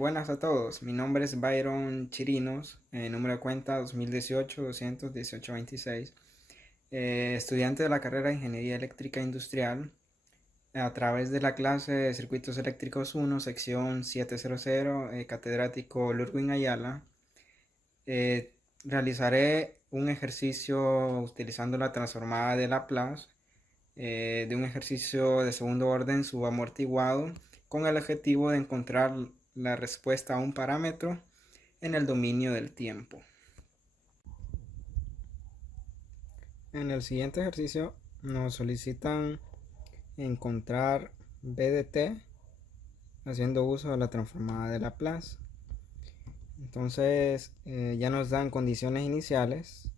Buenas a todos, mi nombre es Byron Chirinos, número de cuenta 2018-218-26, estudiante de la carrera de Ingeniería Eléctrica Industrial, a través de la clase de Circuitos Eléctricos 1, sección 700, catedrático Lurwin Ayala. Realizaré un ejercicio utilizando la transformada de Laplace, de un ejercicio de segundo orden subamortiguado, con el objetivo de encontrar la respuesta a un parámetro en el dominio del tiempo. En el siguiente ejercicio nos solicitan encontrar b de t haciendo uso de la transformada de Laplace. Entonces ya nos dan condiciones iniciales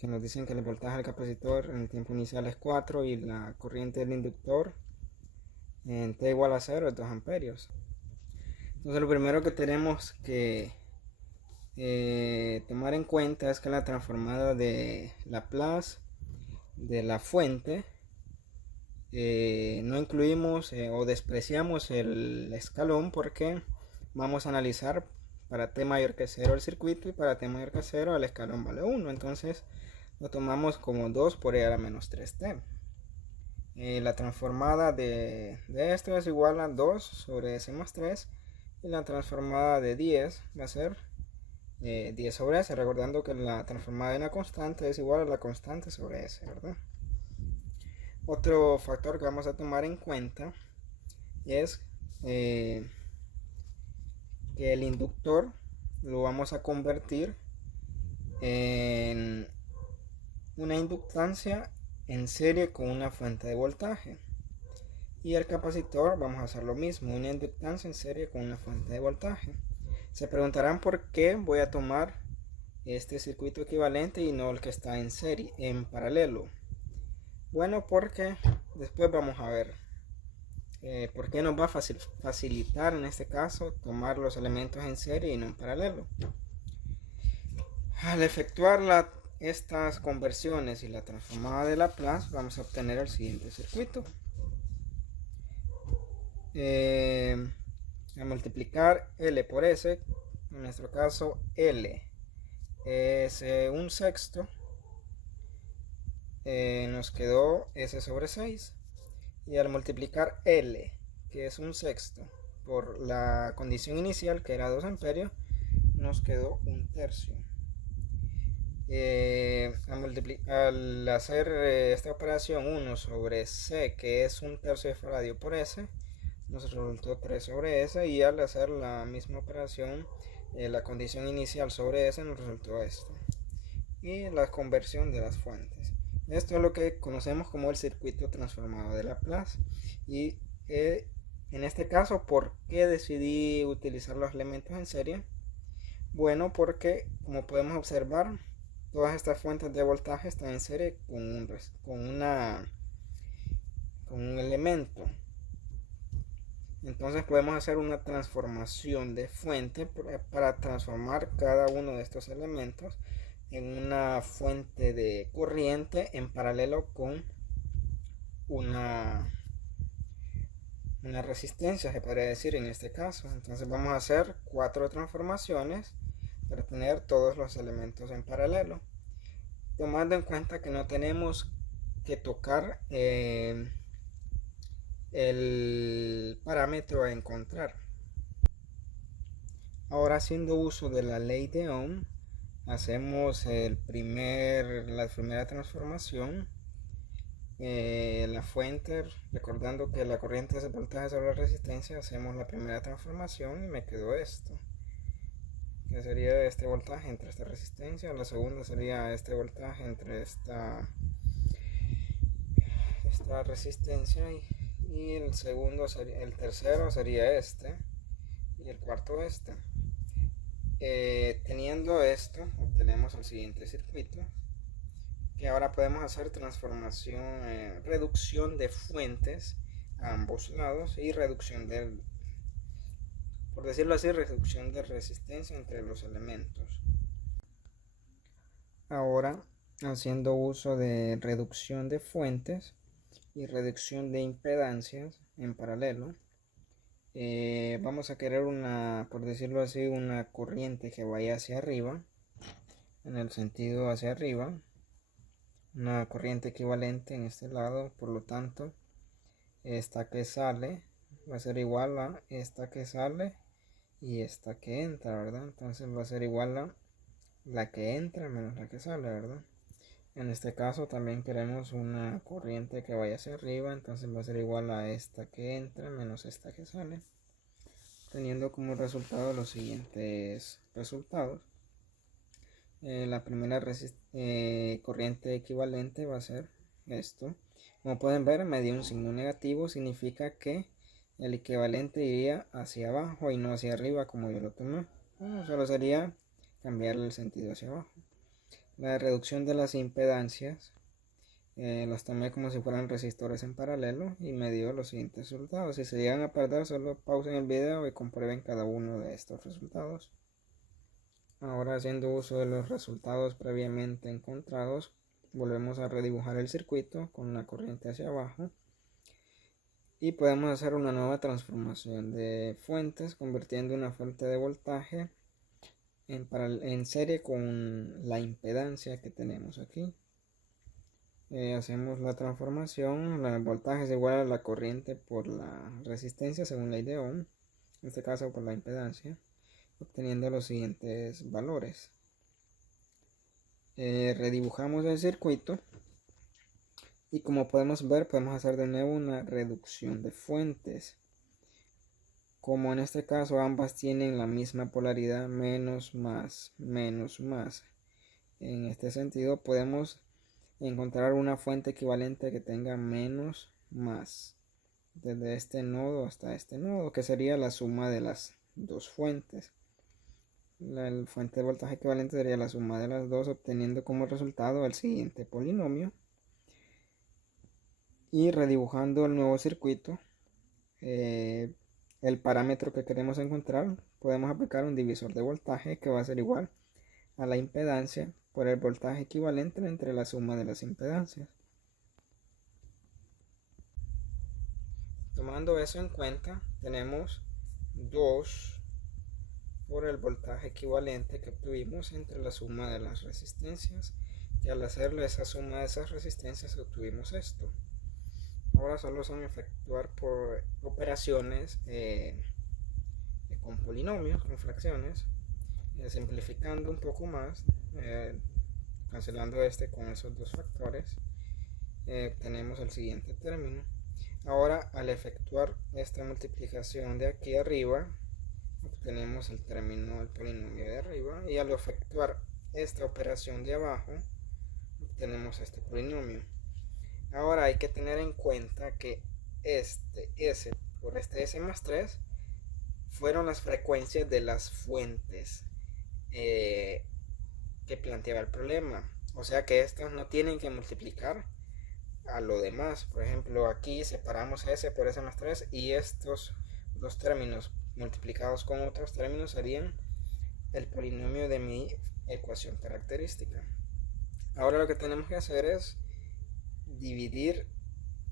que nos dicen que el voltaje del capacitor en el tiempo inicial es 4 y la corriente del inductor en t igual a 0 es 2 amperios. Entonces lo primero que tenemos que tomar en cuenta es que la transformada de Laplace de la fuente no incluimos o despreciamos el escalón porque vamos a analizar para t mayor que 0 el circuito y para t mayor que 0 el escalón vale 1. Entonces lo tomamos como 2 por e a la menos 3t. La transformada de esto es igual a 2 sobre s más 3 y la transformada de 10 va a ser 10 sobre s, recordando que la transformada de una constante es igual a la constante sobre s, ¿verdad? Otro factor que vamos a tomar en cuenta es que el inductor lo vamos a convertir en una inductancia en serie con una fuente de voltaje, y el capacitor vamos a hacer lo mismo, una inductancia en serie con una fuente de voltaje. Se preguntarán por qué voy a tomar este circuito equivalente y no el que está en serie, en paralelo. Bueno, porque después vamos a ver por qué nos va a facilitar en este caso tomar los elementos en serie y no en paralelo. Al efectuar estas conversiones y la transformada de Laplace, vamos a obtener el siguiente circuito. A multiplicar L por S, en nuestro caso L es un sexto, nos quedó S sobre 6, y al multiplicar L, que es un sexto, por la condición inicial que era 2 amperios, nos quedó un tercio. Al hacer esta operación 1 sobre C, que es un tercio de faradio por S, nos resultó 3 sobre S, y al hacer la misma operación la condición inicial sobre S nos resultó esto, y la conversión de las fuentes. Esto es lo que conocemos como el circuito transformado de Laplace. Y en este caso, ¿por qué decidí utilizar los elementos en serie? Bueno, porque como podemos observar, todas estas fuentes de voltaje están en serie con un elemento. Entonces podemos hacer una transformación de fuente para transformar cada uno de estos elementos en una fuente de corriente en paralelo con una resistencia, se podría decir en este caso. Entonces vamos a hacer 4 transformaciones para tener todos los elementos en paralelo, tomando en cuenta que no tenemos que tocar el parámetro a encontrar. Ahora, haciendo uso de la ley de Ohm, hacemos la primera transformación. La fuente, recordando que la corriente es el voltaje sobre la resistencia, hacemos la primera transformación y me quedó esto, que sería este voltaje entre esta resistencia. La segunda sería este voltaje entre esta resistencia, y el tercero sería este, y el cuarto este. Teniendo esto, obtenemos el siguiente circuito, que ahora podemos hacer transformación, reducción de fuentes a ambos lados, y por decirlo así, reducción de resistencia entre los elementos. Ahora, haciendo uso de reducción de fuentes y reducción de impedancias en paralelo, Vamos a querer una, por decirlo así, una corriente que vaya hacia arriba, en el sentido hacia arriba, una corriente equivalente en este lado. Por lo tanto, esta que sale va a ser igual a esta que sale y esta que entra, ¿verdad? Entonces va a ser igual a la que entra menos la que sale, ¿verdad? En este caso también queremos una corriente que vaya hacia arriba, entonces va a ser igual a esta que entra menos esta que sale, teniendo como resultado los siguientes resultados. La primera corriente equivalente va a ser esto. Como pueden ver, me dio un signo negativo, significa que el equivalente iría hacia abajo y no hacia arriba como yo lo tomé. Bueno, solo sería cambiarle el sentido hacia abajo. La reducción de las impedancias, las tomé como si fueran resistores en paralelo y me dio los siguientes resultados. Si se llegan a perder, solo pausen el video y comprueben cada uno de estos resultados. Ahora, haciendo uso de los resultados previamente encontrados, volvemos a redibujar el circuito con la corriente hacia abajo y podemos hacer una nueva transformación de fuentes, convirtiendo una fuente de voltaje en serie con la impedancia que tenemos aquí. Hacemos la transformación, el voltaje es igual a la corriente por la resistencia según ley de Ohm, en este caso por la impedancia, obteniendo los siguientes valores. Redibujamos el circuito y como podemos ver, podemos hacer de nuevo una reducción de fuentes. Como en este caso ambas tienen la misma polaridad, menos más, menos más, en este sentido podemos encontrar una fuente equivalente que tenga menos más desde este nodo hasta este nodo, que sería la suma de las dos fuentes. La fuente de voltaje equivalente sería la suma de las dos, obteniendo como resultado el siguiente polinomio. Y redibujando el nuevo circuito, el parámetro que queremos encontrar, podemos aplicar un divisor de voltaje que va a ser igual a la impedancia por el voltaje equivalente entre la suma de las impedancias. Tomando eso en cuenta, tenemos 2 por el voltaje equivalente que obtuvimos entre la suma de las resistencias, y al hacerle esa suma de esas resistencias obtuvimos esto. Ahora solo son efectuar por operaciones con polinomios, con fracciones, simplificando un poco más, cancelando este con esos dos factores, tenemos el siguiente término. Ahora, al efectuar esta multiplicación de aquí arriba, obtenemos el término del polinomio de arriba, y al efectuar esta operación de abajo, obtenemos este polinomio. Ahora hay que tener en cuenta que este S por este S más 3 fueron las frecuencias de las fuentes que planteaba el problema. O sea que estas no tienen que multiplicar a lo demás. Por ejemplo, aquí separamos S por S más 3 y estos dos términos multiplicados con otros términos serían el polinomio de mi ecuación característica. Ahora lo que tenemos que hacer es dividir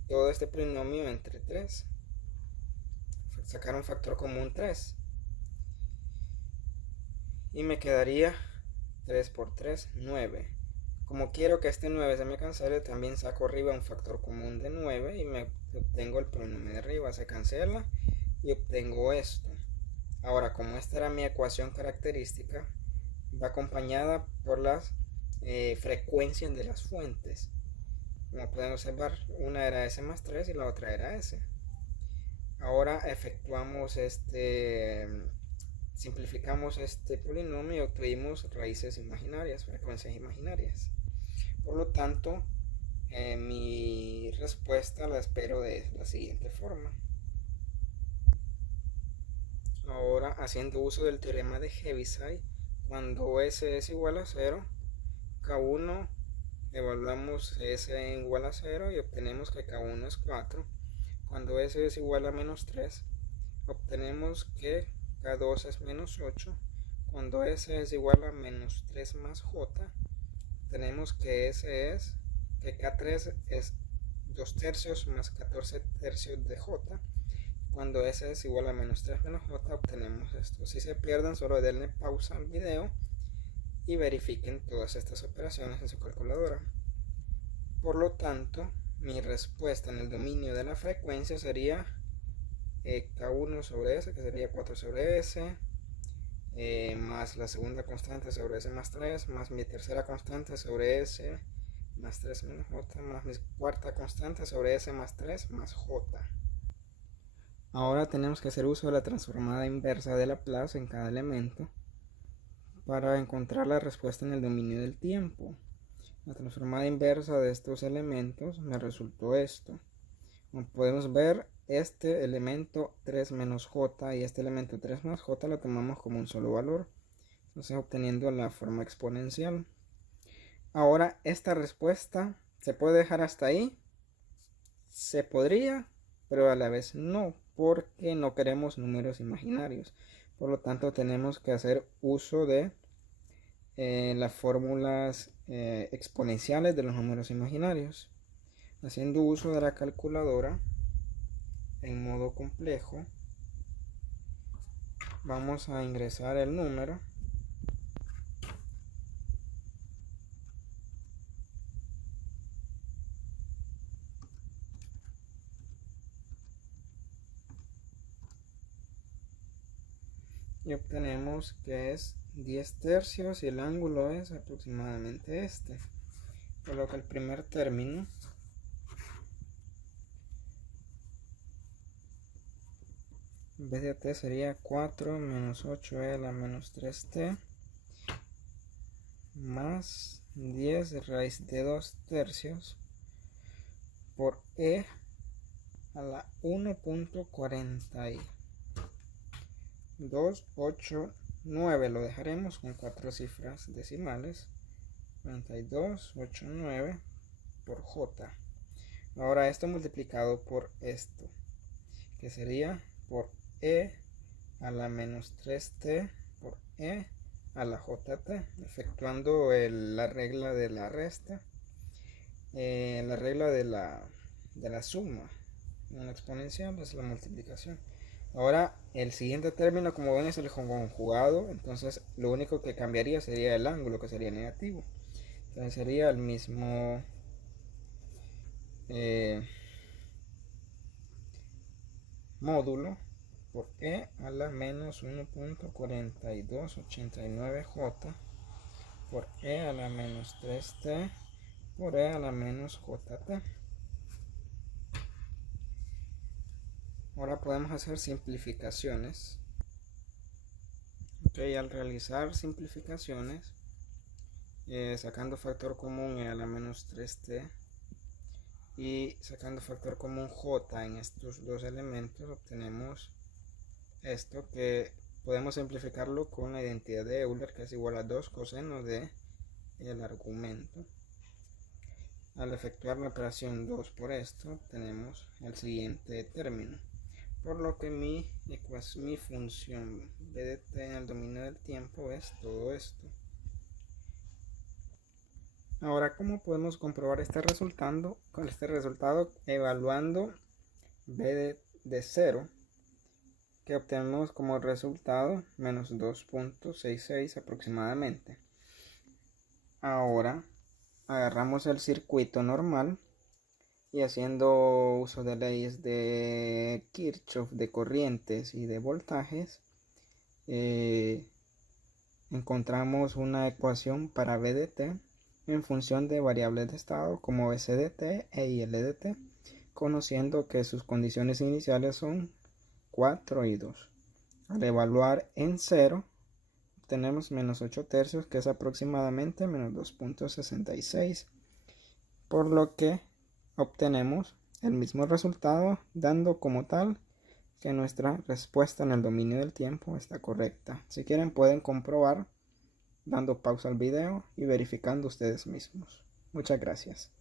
todo este polinomio entre 3, sacar un factor común 3 y me quedaría 3 por 3, 9. Como quiero que este 9 se me cancele, también saco arriba un factor común de 9 y me obtengo el polinomio de arriba, se cancela y obtengo esto. Ahora, como esta era mi ecuación característica, va acompañada por las frecuencias de las fuentes. Como pueden observar, una era S más 3 y la otra era S. Ahora efectuamos simplificamos este polinomio y obtuvimos raíces imaginarias, frecuencias imaginarias. Por lo tanto, mi respuesta la espero de la siguiente forma. Ahora, haciendo uso del teorema de Heaviside, cuando S es igual a 0, K1 evaluamos S igual a 0 y obtenemos que K1 es 4. Cuando S es igual a menos 3, obtenemos que K2 es menos 8. Cuando S es igual a menos 3 más J, tenemos que K3 es 2 tercios más 14 tercios de J. Cuando S es igual a menos 3 menos J, obtenemos esto. Si se pierden, solo denle pausa al video y verifiquen todas estas operaciones en su calculadora. Por lo tanto, mi respuesta en el dominio de la frecuencia sería K1 sobre S, que sería 4 sobre S, más la segunda constante sobre S más 3, más mi tercera constante sobre S más 3 menos J, más mi cuarta constante sobre S más 3 más J. Ahora tenemos que hacer uso de la transformada inversa de Laplace en cada elemento para encontrar la respuesta en el dominio del tiempo. La transformada inversa de estos elementos me resultó esto. Como podemos ver, este elemento 3 menos J y este elemento 3 más J lo tomamos como un solo valor, entonces obteniendo la forma exponencial. Ahora esta respuesta se puede dejar hasta ahí, se podría, pero a la vez no, porque no queremos números imaginarios. Por lo tanto tenemos que hacer uso de las fórmulas exponenciales de los números imaginarios. Haciendo uso de la calculadora en modo complejo, vamos a ingresar el número y obtenemos que es 10 tercios y el ángulo es aproximadamente este, por lo que el primer término en vez de t sería 4 menos 8e a la menos 3t más 10 raíz de 2 tercios por e a la 1.4289. Lo dejaremos con 4 cifras decimales. 4289 por j. Ahora esto multiplicado por esto, que sería por e a la menos 3t por e a la jt, efectuando la regla de la resta, la regla de la suma. Una exponencial es la multiplicación. Ahora el siguiente término, como ven, es el conjugado, entonces lo único que cambiaría sería el ángulo, que sería negativo. Entonces sería el mismo módulo por e a la menos 1.4289j por e a la menos 3t por e a la menos jt. Ahora podemos hacer simplificaciones. Al realizar simplificaciones, sacando factor común e a la menos 3t y sacando factor común j en estos dos elementos, obtenemos esto, que podemos simplificarlo con la identidad de Euler, que es igual a 2 cosenos de el argumento. Al efectuar la operación 2 por esto, tenemos el siguiente término, por lo que mi función b de t en el dominio del tiempo es todo esto. Ahora, ¿cómo podemos comprobar este resultado? Con este resultado evaluando b de 0, que obtenemos como resultado menos 2.66 aproximadamente. Ahora agarramos el circuito normal y haciendo uso de leyes de Kirchhoff, de corrientes y de voltajes, encontramos una ecuación para b de t en función de variables de estado como s de t e il de t, conociendo que sus condiciones iniciales son 4 y 2. Al evaluar en 0, tenemos menos 8 tercios, que es aproximadamente menos 2.66, por lo que obtenemos el mismo resultado, dando como tal que nuestra respuesta en el dominio del tiempo está correcta. Si quieren pueden comprobar dando pausa al video y verificando ustedes mismos. Muchas gracias.